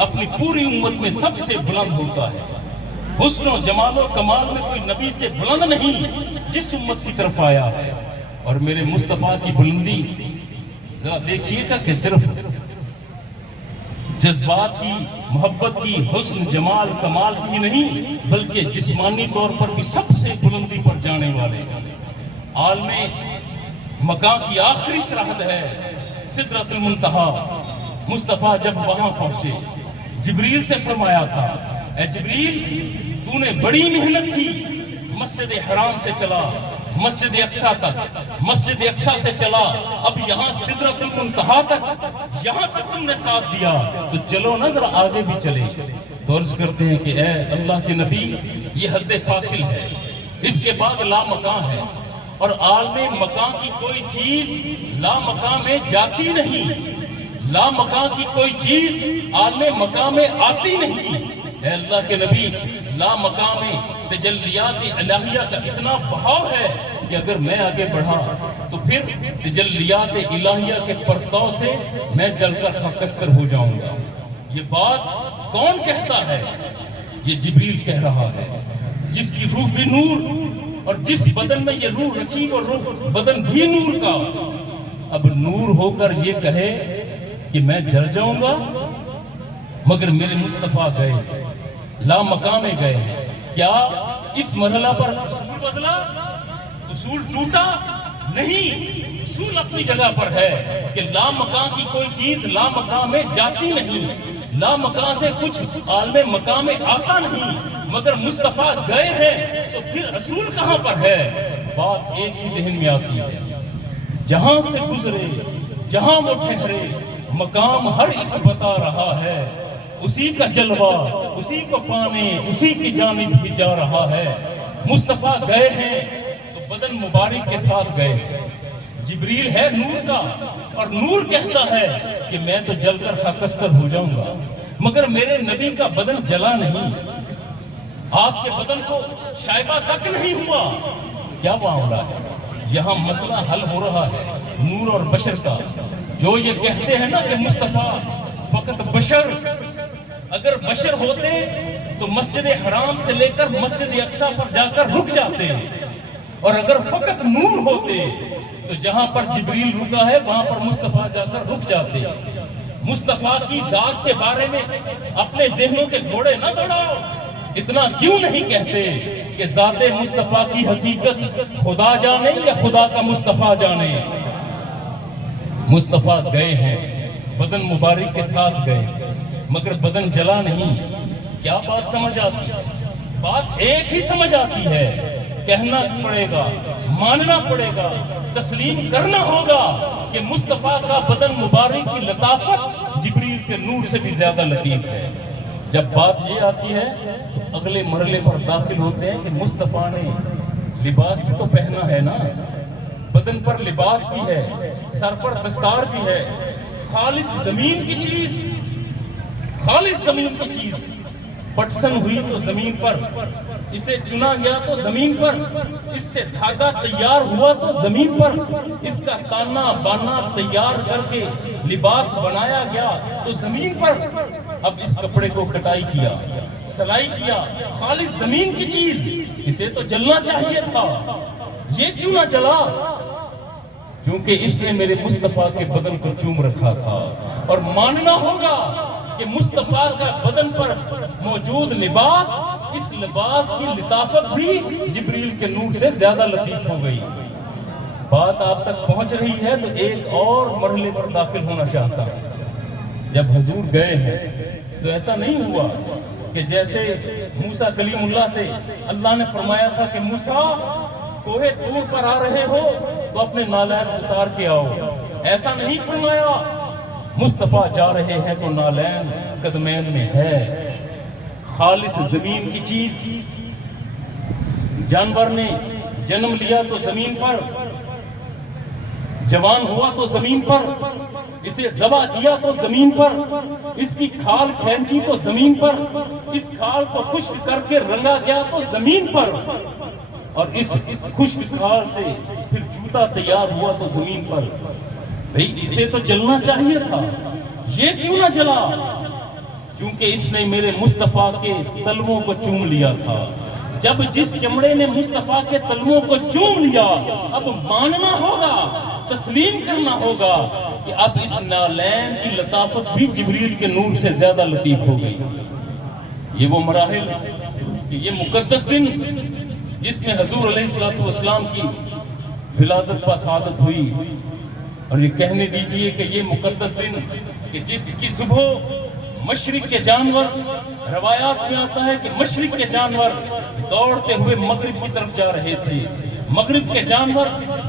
اپنی پوری امت میں سب سے بلند ہوتا ہے۔ حسن و جمال و کمال میں کوئی نبی سے بلند نہیں جس امت کی طرف آیا ہے۔ اور میرے مصطفیٰ کی بلندی ذرا دیکھیے گا کہ صرف جذبات کی، محبت کی، حسن جمال کمال کی نہیں، بلکہ جسمانی طور پر بھی سب سے بلندی پر جانے والے عالم مکان کی آخری سرحد ہے سدرۃ المنتہا۔ مصطفیٰ جب وہاں پہنچے، جبریل سے فرمایا تھا، اے جبریل تو نے بڑی محنت کی، مسجد حرام سے چلا مسجد اقصیٰ تک، مسجد اقصیٰ سے چلا اب یہاں سدرۃ المنتہا تک، یہاں تک تم نے ساتھ دیا، تو چلو نا ذرا آگے بھی چلے۔ تو عرض کرتے ہیں کہ اے اللہ کے نبی، یہ حد فاصل ہے، اس کے بعد لا مکان ہے، اور عالم مکان کی کوئی چیز لا مکان میں جاتی نہیں، لا مکان کی کوئی چیز عالم مکان میں آتی نہیں۔ اے اللہ کے نبی، لا مکان میں تجلیات الہیہ کا اتنا بہاؤ ہے کہ اگر میں آگے بڑھا تو پھر تجلیات الہیہ کے پرتو سے میں جل کر خاکستر ہو جاؤں گا۔ یہ بات کون کہتا ہے؟ یہ جبریل کہہ رہا ہے، جس کی روح بھی نور، اور جس بدن میں یہ روح رکھی اور روح بدن بھی نور کا، اب نور ہو کر یہ کہے کہ میں جل جاؤں گا، مگر میرے مصطفیٰ گئے، لا مقام میں گئے ہیں۔ کیا اس مرحلہ پر اصول بدلا؟ اصول ٹوٹا؟ نہیں، اصول اپنی جگہ پر ہے کہ لا مکان کی کوئی چیز لا مکان میں جاتی نہیں، لا مکان سے کچھ عالم مکان میں آتا نہیں، مگر مصطفیٰ گئے ہیں تو پھر اصول کہاں پر ہے؟ بات ایک ہی ذہن میں آتی ہے، جہاں سے گزرے جہاں وہ ٹھہرے مقام ہر ایک بتا رہا ہے، اسی کا جلوہ اسی کو پانے اسی کی جانب بھی جا رہا ہے۔ مصطفیٰ گئے ہیں تو بدن مبارک کے ساتھ گئے ہیں۔ جبریل ہے نور کا، اور نور کہتا ہے کہ میں تو جل کر خاکستر ہو جاؤں گا، مگر میرے نبی کا بدن جلا نہیں، آپ کے بدن کو شائبہ تک نہیں ہوا۔ کیا معاملہ ہے؟ یہاں مسئلہ حل ہو رہا ہے نور اور بشر کا۔ جو یہ کہتے ہیں نا کہ مصطفیٰ فقط بشر، اگر بشر ہوتے تو مسجد حرام سے لے کر مسجد اقصیٰ پر جا کر رک جاتے، اور اگر فقط نور ہوتے تو جہاں پر جبریل رکا ہے وہاں پر مصطفیٰ جا کر رک جاتے۔ مصطفیٰ کی ذات کے بارے میں اپنے ذہنوں کے گھوڑے نہ دوڑاؤ۔ اتنا کیوں نہیں کہتے کہ ذات مصطفیٰ کی حقیقت خدا جانے یا خدا کا مصطفیٰ جانے؟ مصطفیٰ گئے ہیں، بدن مبارک کے ساتھ گئے، مگر بدن جلا نہیں۔ کیا بات سمجھ آتی ہے؟ بات ایک ہی سمجھ آتی ہے، کہنا پڑے گا، ماننا پڑے گا، تسلیم کرنا ہوگا کہ مصطفیٰ کا بدن مبارک کی لطافت جبریل کے نور سے بھی زیادہ لطیف ہے۔ جب بات یہ آتی ہے تو اگلے مرحلے پر داخل ہوتے ہیں کہ مصطفیٰ نے لباس بھی تو پہنا ہے نا، بدن پر لباس بھی ہے، سر پر دستار بھی ہے، خالص زمین کی چیز، خالص زمین کی چیز، پٹسن ہوئی تو زمین پر، اسے چنا گیا تو زمین پر، اس سے دھاگا تیار ہوا تو زمین پر، اس کا تانا بانا تیار کر کے لباس بنایا گیا تو زمین پر۔ اب اس کپڑے کو کٹائی کیا، سلائی کیا، خالص زمین کی چیز، اسے تو جلنا چاہیے تھا، یہ کیوں نہ جلا؟ کیونکہ اس نے میرے مصطفیٰ کے بدن کو چوم رکھا تھا۔ اور ماننا ہوگا کہ مصطفیٰ کا بدن پر موجود لباس، اس لباس کی لطافت بھی جبریل کے نور سے زیادہ لطیف ہو گئی۔ بات آپ تک پہنچ رہی ہے تو ایک اور مرحلے پر داخل ہونا چاہتا ہوں۔ جب حضور گئے ہیں تو ایسا نہیں ہوا کہ جیسے موسیٰ کلیم اللہ سے اللہ نے فرمایا تھا کہ موسیٰ کوہ طور پر آ رہے ہو تو اپنے نالین اتار کے آؤ، ایسا نہیں فرمایا۔ مصطفیٰ جا رہے ہیں تو نالین قدمین میں ہے، خالص زمین کی چیز۔ جانور نے جنم لیا تو زمین پر، جوان ہوا تو زمین پر، اسے ذبح کیا تو زمین پر، اس کی کھال کھینچی تو زمین پر، اس کھال کو خشک کر کے رنگا گیا تو زمین پر، اور اس خشک کھال سے پھر جوتا تیار ہوا تو زمین پر۔ بھئی اسے تو جلنا چاہیے تھا، یہ کیوں نہ جلا؟ چونکہ اس نے میرے مصطفیٰ کے تلووں کو چوم لیا تھا۔ جب جس چمڑے نے مصطفیٰ کے تلووں کو چوم لیا، اب ماننا ہوگا، تسلیم کرنا ہوگا کہ اب اس نالین کی لطافت بھی جبریل کے نور سے زیادہ لطیف ہو گئی۔ یہ وہ مراحل کہ یہ مقدس دن جس میں حضور علیہ السلام کی ولادت با سعادت ہوئی، اور یہ کہنے دیجئے کہ یہ مقدس دن کہ جس کی صبح مشرق کے جانور، روایات میں آتا ہے کہ مشرق کے جانور دوڑتے ہوئے مغرب کی طرف جا رہے تھے، مغرب کے جانور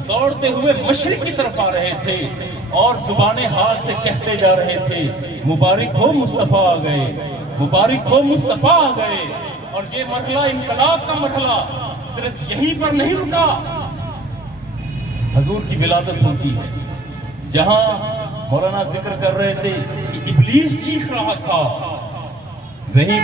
دوڑتے ہوئے مشرق کی طرف آ رہے تھے، اور زبان حال سے کہتے جا رہے تھے مبارک ہو مصطفیٰ آ گئے، مبارک ہو مصطفیٰ آ گئے۔ اور یہ مرحلہ انقلاب کا مرحلہ صرف یہیں پر نہیں رکا، حضور کی ولادت ہوتی ہے جہاں مولانا ذکر کر رہے تھے کہ ابلیس چیخ رہا تھا، وہیں